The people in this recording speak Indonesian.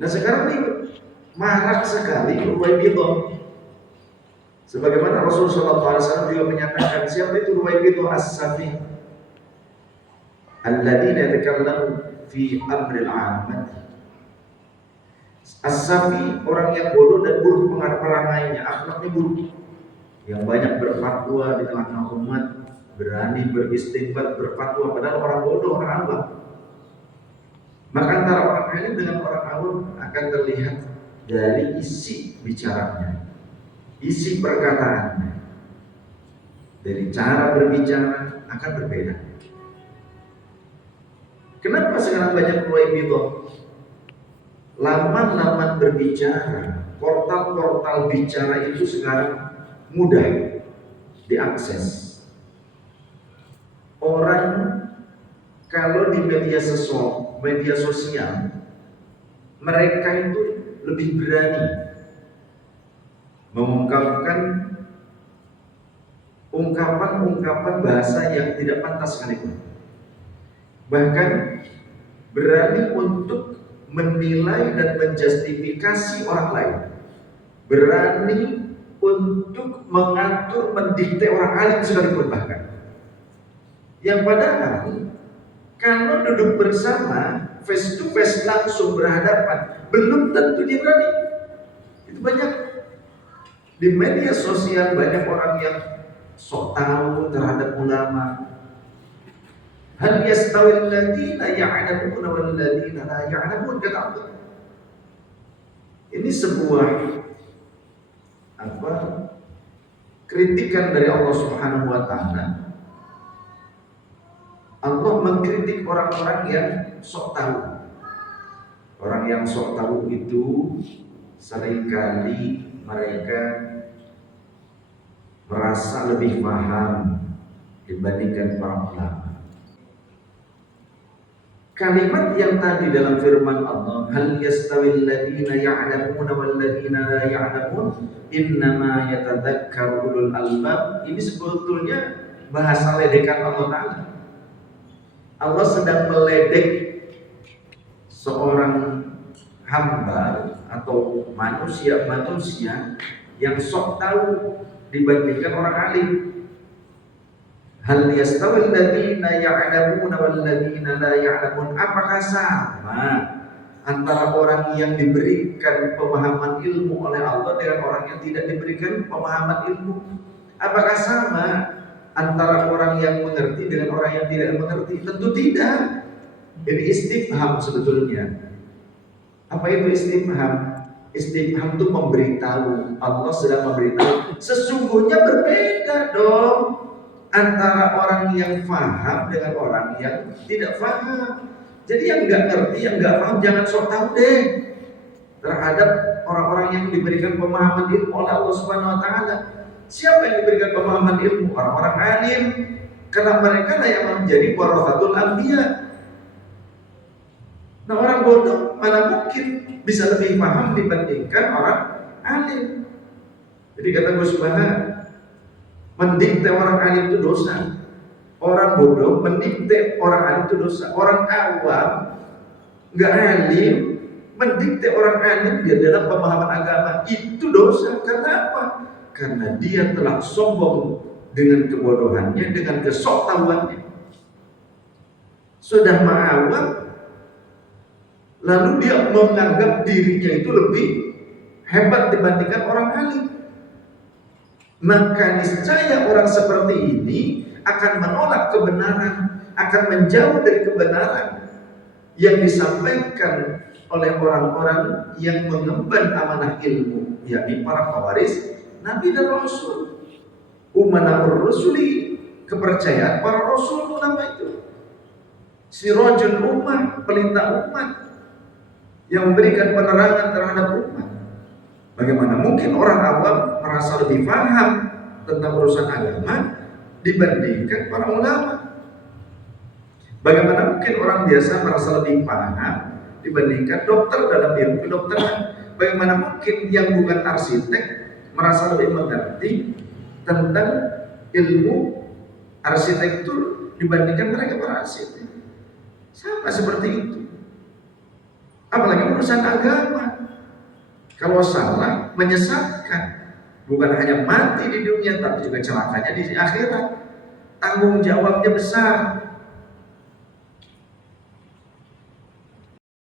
Nah sekarang ini marak sekali Ruwaibidhah. Sebagaimana Rasulullah SAW juga menyatakan, siapa itu Ruwaibidhah as-Safi alladzina yatakallamu fi amril 'ammah. As-Safi, orang yang bodoh dan buruk perangainya, akhlaknya buruk, yang banyak berfatwa di tengah umat, berani beristinbat berfatwa padahal orang bodoh, orang awam. Maka antara orang alim dengan orang awam akan terlihat dari isi bicaranya, isi perkataannya, dari cara berbicara akan berbeda. Kenapa sekarang banyak Ruwaibidhah? Laman-laman berbicara, portal-portal bicara itu sekarang mudah diakses. Orang kalau di media sosial, mereka itu lebih berani mengungkapkan ungkapan-ungkapan bahasa yang tidak pantas sekalipun. Bahkan berani untuk menilai dan menjustifikasi orang lain, berani untuk mengatur, mendikte orang alim sekalipun bahkan. Yang padahal kalau duduk bersama, face to face, langsung berhadapan, belum tentu dia berani. Itu banyak di media sosial, banyak orang yang sok tahu terhadap ulama. Hal yastawil ladina ya'lamun wal ladina la ya'lamun, kata Allah. Ini sebuah kritikan dari Allah Subhanahu wa taala. Allah mengkritik orang-orang yang sok tahu. Orang yang sok tahu itu seringkali mereka merasa lebih paham dibandingkan para ulama. Kalimat yang tadi dalam firman Allah, hal yastawil ladina ya'lamuna wal ladina la ya'lamun innama yatadzakkaru ulul albab, ini sebetulnya bahasa ledekan Allah Ta'ala. Allah sedang meledek seorang hamba atau manusia yang sok tahu dibandingkan orang alim. Hal yastawil ladina ya'lamuna wal ladina la ya'lamun, apakah sama antara orang yang diberikan pemahaman ilmu oleh Allah dengan orang yang tidak diberikan pemahaman ilmu? Apakah sama antara orang yang mengerti dengan orang yang tidak mengerti? Tentu tidak. Ini istifham sebetulnya. Apa itu istifham? Istifham itu memberitahu. Allah sedang memberitahu sesungguhnya berbeda dong antara orang yang paham dengan orang yang tidak paham. Jadi yang nggak ngerti, yang nggak paham, jangan sok tahu deh terhadap orang-orang yang diberikan pemahaman ilmu oleh Allah Subhanahu wa taala. Siapa yang diberikan pemahaman ilmu? Orang-orang alim, karena mereka lah yang menjadi warathatul anbiya. Nah, orang bodoh mana mungkin bisa lebih paham dibandingkan orang alim. Jadi kata Gus Baha, mendikte orang alim itu dosa. Orang bodoh mendikte orang alim itu dosa. Orang awam nggak alim mendikte orang alim dia dalam pemahaman agama, itu dosa. Karena apa? Karena dia telah sombong dengan kebodohannya, dengan kesoktahuannya. Sudah ma'awam, lalu dia menganggap dirinya itu lebih hebat dibandingkan orang alim. Maka niscaya orang seperti ini akan menolak kebenaran, akan menjauh dari kebenaran yang disampaikan oleh orang-orang yang mengemban amanah ilmu, yakni para pewaris Nabi dan Rasul. Umanahur Rasuli, kepercayaan para Rasul itu nama itu. Sirajul ummah, pelita umat yang memberikan penerangan terhadap umat. Bagaimana mungkin orang awam merasa lebih paham tentang urusan agama dibandingkan para ulama? Bagaimana mungkin orang biasa merasa lebih paham dibandingkan dokter dalam ilmu kedokteran? Bagaimana mungkin yang bukan arsitek merasa lebih mengerti tentang ilmu arsitektur dibandingkan mereka para arsitek? Sama seperti itu. Apalagi urusan agama. Kalau salah menyesatkan, bukan hanya mati di dunia tapi juga celakanya di akhirat. Tanggung jawabnya besar.